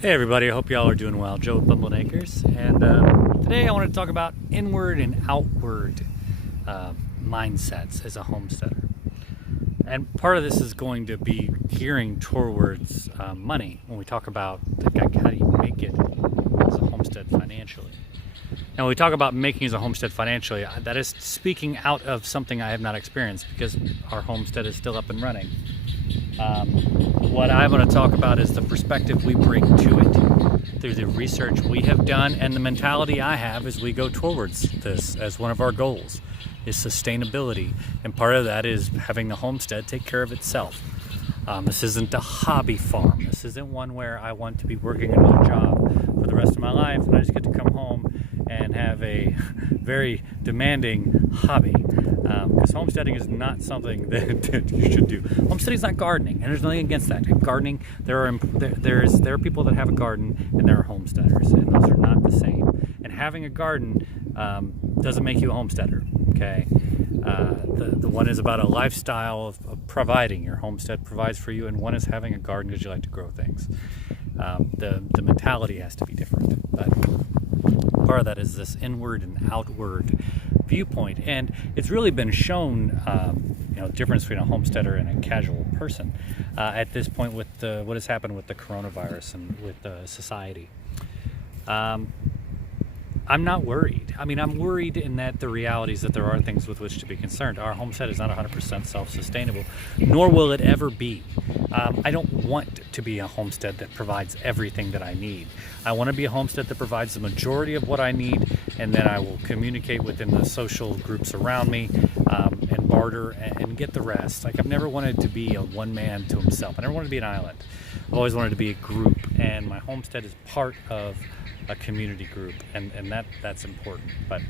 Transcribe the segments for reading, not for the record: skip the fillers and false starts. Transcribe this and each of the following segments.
Hey everybody, I hope y'all are doing well. Joe with Bumbling Acres, and today I want to talk about inward and outward mindsets as a homesteader. And part of this is going to be gearing towards money when we talk about how do you make it as a homestead financially. And when we talk about making as a homestead financially, that is speaking out of something I have not experienced because our homestead is still up and running. What I want to talk about is the perspective we bring to it through the research we have done and the mentality I have as we go towards this as one of our goals is sustainability. And part of that is having the homestead take care of itself. This isn't a hobby farm. This isn't one where I want to be working another job for the rest of my life and I just get to come home and have a very demanding hobby. Because homesteading is not something that you should do. Homesteading is not gardening, and there's nothing against that. In gardening, there are people that have a garden, and there are homesteaders, and those are not the same. And having a garden doesn't make you a homesteader. Okay, the one is about a lifestyle of providing. Your homestead provides for you, and one is having a garden because you like to grow things. The mentality has to be different, but part of that is this inward and outward viewpoint, and it's really been shown the difference between a homesteader and a casual person at this point with what has happened with the coronavirus and with society. I'm not worried. I mean, I'm worried in that the reality is that there are things with which to be concerned. Our homestead is not 100% self-sustainable, nor will it ever be. I don't want to be a homestead that provides everything that I need. I want to be a homestead that provides the majority of what I need, and then I will communicate within the social groups around me and barter and get the rest. Like, I've never wanted to be a one man to himself. I never wanted to be an island. I've always wanted to be a group, and my homestead is part of a community group, and that's important. But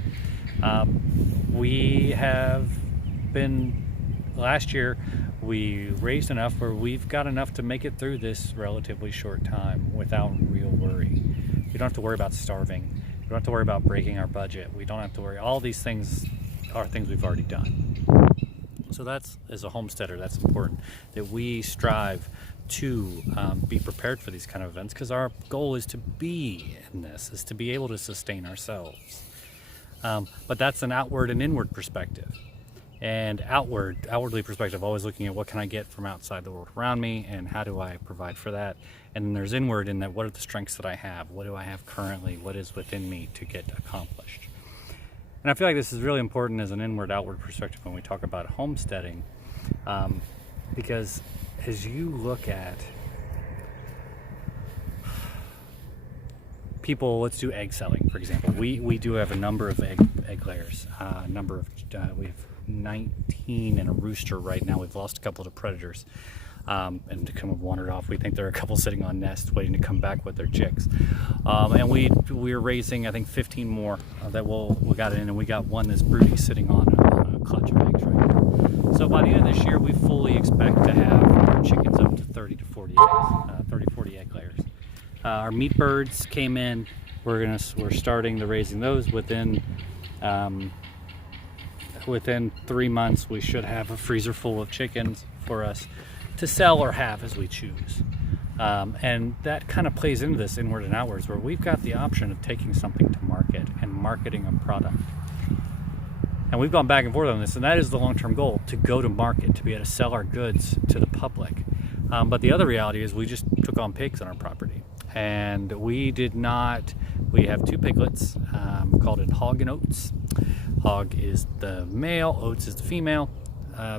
we have been, last year we raised enough where we've got enough to make it through this relatively short time without real worry. We don't have to worry about starving. We don't have to worry about breaking our budget. We don't have to worry. All these things are things we've already done. So that's, as a homesteader, that's important, that we strive to be prepared for these kind of events, because our goal is to be in this, is to be able to sustain ourselves. But that's an outward and inward perspective. And outwardly perspective, always looking at what can I get from outside the world around me and how do I provide for that. And then there's inward in that, what are the strengths that I have? What do I have currently? What is within me to get accomplished? And I feel like this is really important as an inward-outward perspective when we talk about homesteading, because as you look at people, let's do egg selling, for example. We do have a number of egg layers, we have 19 and a rooster right now. We've lost a couple to predators, and to come have wandered off. We think there are a couple sitting on nests waiting to come back with their chicks. And we're raising, I think, 15 more that we got in, and we got one that's broody sitting on a clutch of eggs right now. So by the end of this year, we fully expect to have our chickens up to 30 to 40 eggs, 30 to 40 egg layers. Our meat birds came in. We're starting the raising those within 3 months. We should have a freezer full of chickens for us to sell or have as we choose. And that kind of plays into this inward and outwards, where we've got the option of taking something to market and marketing a product. And we've gone back and forth on this, and that is the long-term goal, to go to market, to be able to sell our goods to the public. But the other reality is we just took on pigs on our property. And we have two piglets, called it Hog and Oats. Hog is the male, Oats is the female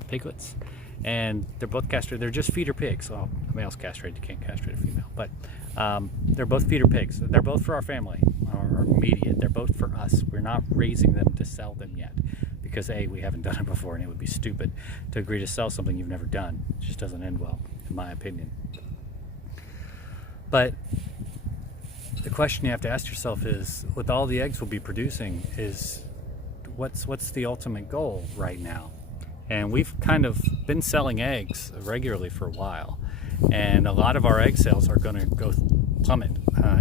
piglets. And they're both castrated. They're just feeder pigs. Well, a male's castrated, you can't castrate a female. But they're both feeder pigs. They're both for our family, our immediate. They're both for us. We're not raising them to sell them yet. Because A, we haven't done it before, and it would be stupid to agree to sell something you've never done. It just doesn't end well, in my opinion. But the question you have to ask yourself is, with all the eggs we'll be producing, is what's the ultimate goal right now? And we've kind of been selling eggs regularly for a while, and a lot of our egg sales are going to go plummet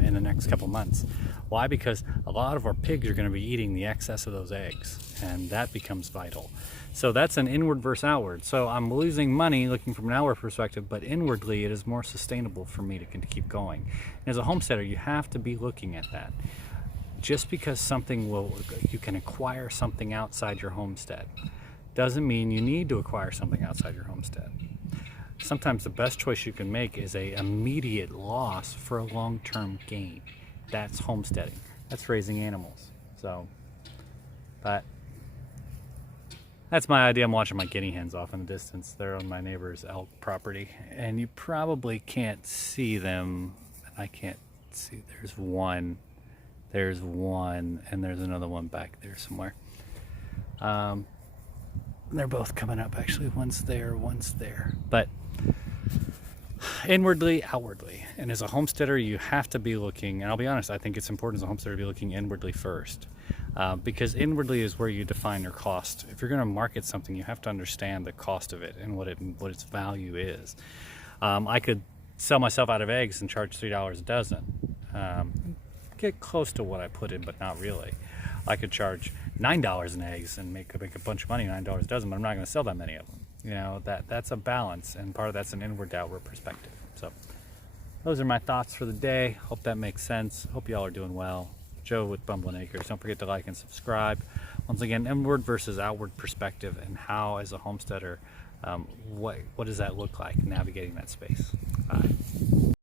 in the next couple months. Why? Because a lot of our pigs are going to be eating the excess of those eggs, and that becomes vital. So that's an inward versus outward. So I'm losing money looking from an outward perspective, but inwardly it is more sustainable for me to keep going. And as a homesteader, you have to be looking at that. Just because you can acquire something outside your homestead doesn't mean you need to acquire something outside your homestead. Sometimes the best choice you can make is an immediate loss for a long-term gain. That's homesteading. That's raising animals. So, but that's my idea. I'm watching my guinea hens off in the distance. They're on my neighbor's elk property, and you probably can't see them. I can't see. There's one, and there's another one back there somewhere. They're both coming up, actually. One's there, one's there. But inwardly, outwardly. And as a homesteader, you have to be looking, and I'll be honest, I think it's important as a homesteader to be looking inwardly first. Because inwardly is where you define your cost. If you're going to market something, you have to understand the cost of it and what its value is. I could sell myself out of eggs and charge $3 a dozen. Get close to what I put in, but not really. I could charge $9 in eggs and make a bunch of money, $9 a dozen, but I'm not going to sell that many of them. You know, that's a balance, and part of that's an inward to outward perspective. So those are my thoughts for the day. Hope that makes sense. Hope y'all are doing well. Joe with Bumbling Acres. Don't forget to like and subscribe. Once again, inward versus outward perspective, and how as a homesteader, what does that look like navigating that space? Bye.